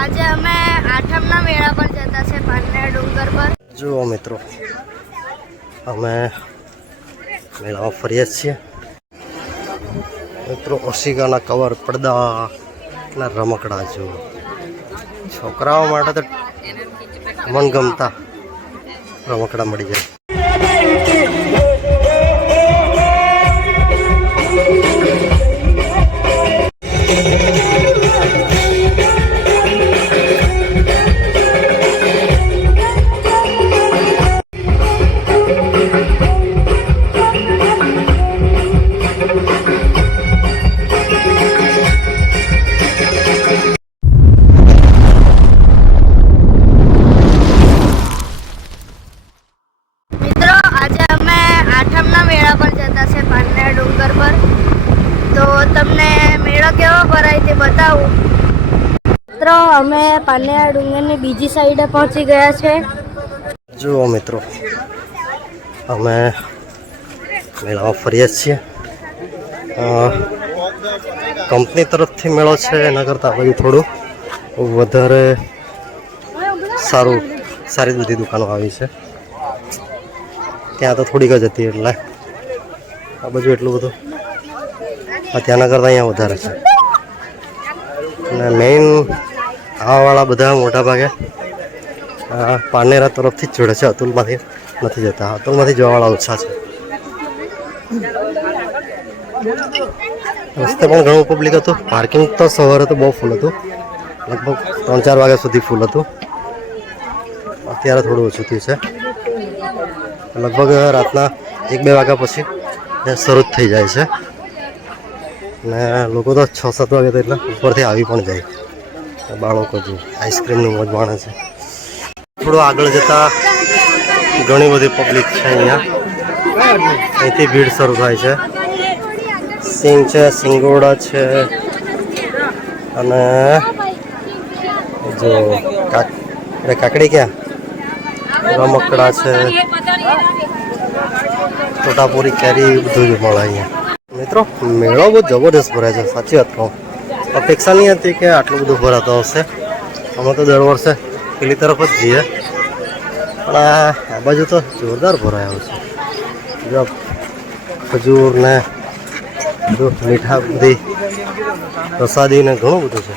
આજે અમે આઠમના મેળા પર જતા છે પાનેરા ડુંગર પર. જુઓ મિત્રો, અમે મેળામાં ફરીએ છીએ મિત્રો. ઓશિકાના કવર, પડદા ના રમકડા જુઓ. છોકરાઓ માટે તો મનગમતા રમકડા મળી જાય. મિત્રો અમે પાનેરા ડુંગરની બીજી સાઈડે પહોંચી ગયા છે. જુઓ મિત્રો, અમે મેળામાં ફરીએ છીએ. કંપની તરફથી મેળો છે, એના કરતાં બધું થોડું વધારે સારી બધી દુકાનો આવી છે. ત્યાં તો થોડીક જ હતી, એટલે આ બાજુ એટલું બધું ત્યાંના કરતાં અહીંયા વધારે છે. અને મેઇન આવાવાળા બધા મોટા ભાગે પાનેરા તરફથી જ જોડે છે, અતુલમાંથી નથી જતા. અતુલમાંથી જવાવાળા ઓછા છે. રસ્તે પણ ઘણું પબ્લિક હતું. પાર્કિંગ તો સવારે તો બહુ ફૂલ હતું, લગભગ 3-4 વાગ્યા સુધી ફૂલ હતું. અત્યારે થોડું ઓછું થયું છે. લગભગ રાતના 1-2 વાગ્યા પછી શરૂ જ થઈ જાય છે. ને લોકો તો 6-7 વાગે તો એટલે ઉપરથી આવી પણ જાય. બાળકો જો આઈસ્ક્રીમની મોજ માણે છે. થોડું આગળ જતાં ઘણી બધી પબ્લિક છે. અહીંયા અહીંથી ભીડ શરૂ થાય છે. સિંગ છે, સિંગોડા છે, અને જો કાકડી ક્યાં રમકડા છે, તોતાપુરી કેરી બધું જ મળે અહીંયા. મિત્રો મેળો બહુ જબરદસ્ત ભરાય છે, સાચી વાત કહું. અપેક્ષા નહીં હતી કે આટલું બધું ભરાતો હશે. અમે તો દર વર્ષે પેલી તરફ જ જઈએ, પણ આ બાજુ તો જોરદાર ભરાયો છે. જો ખજૂર ને બધું મીઠા, બધી પ્રસાદી ને ઘણું બધું છે.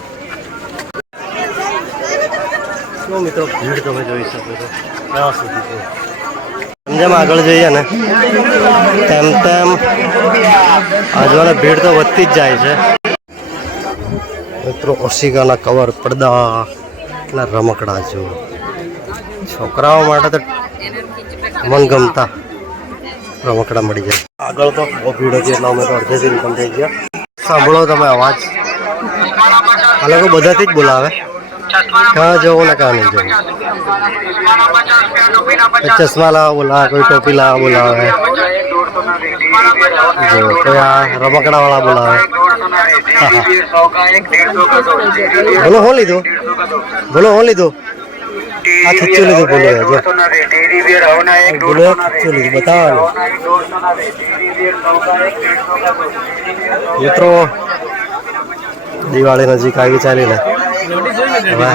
શું મિત્રો, ભીડ તમે જોઈ શકો છો ક્યાં સુધી છે. જેમ આગળ જઈએ ને તેમ તેમ આજુબાજુ ભીડ તો વધતી જ જાય છે. મિત્રો ઓશિકાના કવર, પડદા ના રમકડા જુઓ. છોકરાઓ માટે તો મનગમતા રમકડા મળી જાય. આગળ તો બહુ ભીડ હતી, એટલે અમે તો અડધેથી રિટર્ન થઈ ગયા. સાંભળો તમે અવાજ, આ લોકો બધાથી જ બોલાવે ક્યાં જવું ને ક્યાં નહીં જવું. ચશ્મા લાવા બોલાવે, કોઈ ટોપી લાવા બોલાવે, કોઈ આ રમકડા વાળા બોલાવે. બોલો શું લીધું? બોલો શું લીધું? આ ખીચું લીધું. બોલો જો બોલો ખીચું લીધું, બતાવો. મિત્રો દિવાળી નજીક આવી ચાલી ને હવે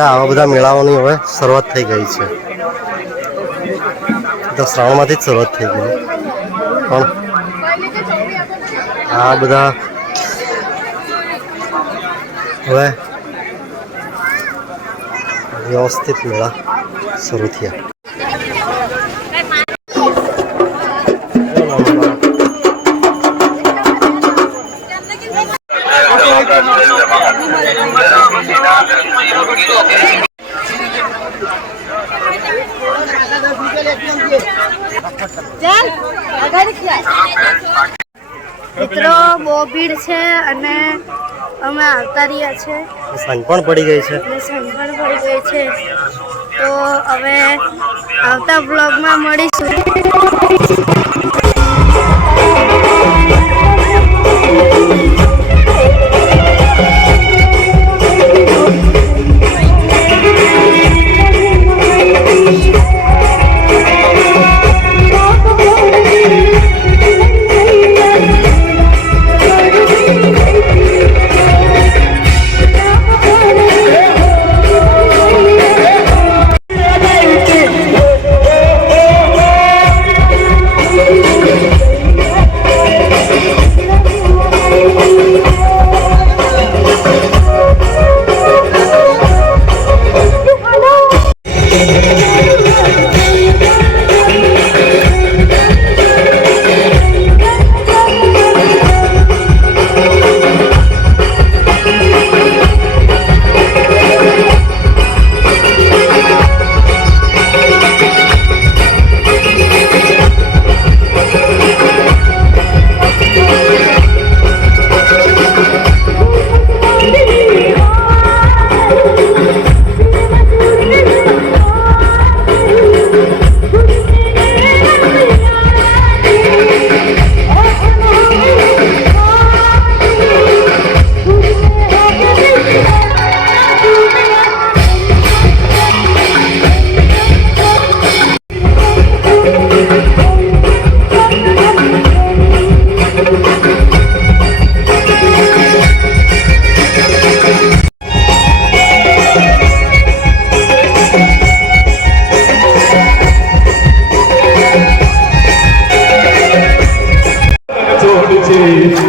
આવા બધા મેળાઓની હવે શરૂઆત થઈ ગઈ છે. તો શ્રાવણમાંથી જ શરૂઆત થઈ ગઈ, પણ આ બધા હવે વ્યવસ્થિત મેળા શરૂ થયા. મિત્રો બહુ ભીડ છે અને અમે આવતા રહ્યા છે. સાંજ પણ પડી ગઈ છે. તો હવે આવતા બ્લોગમાં મળીશું. છે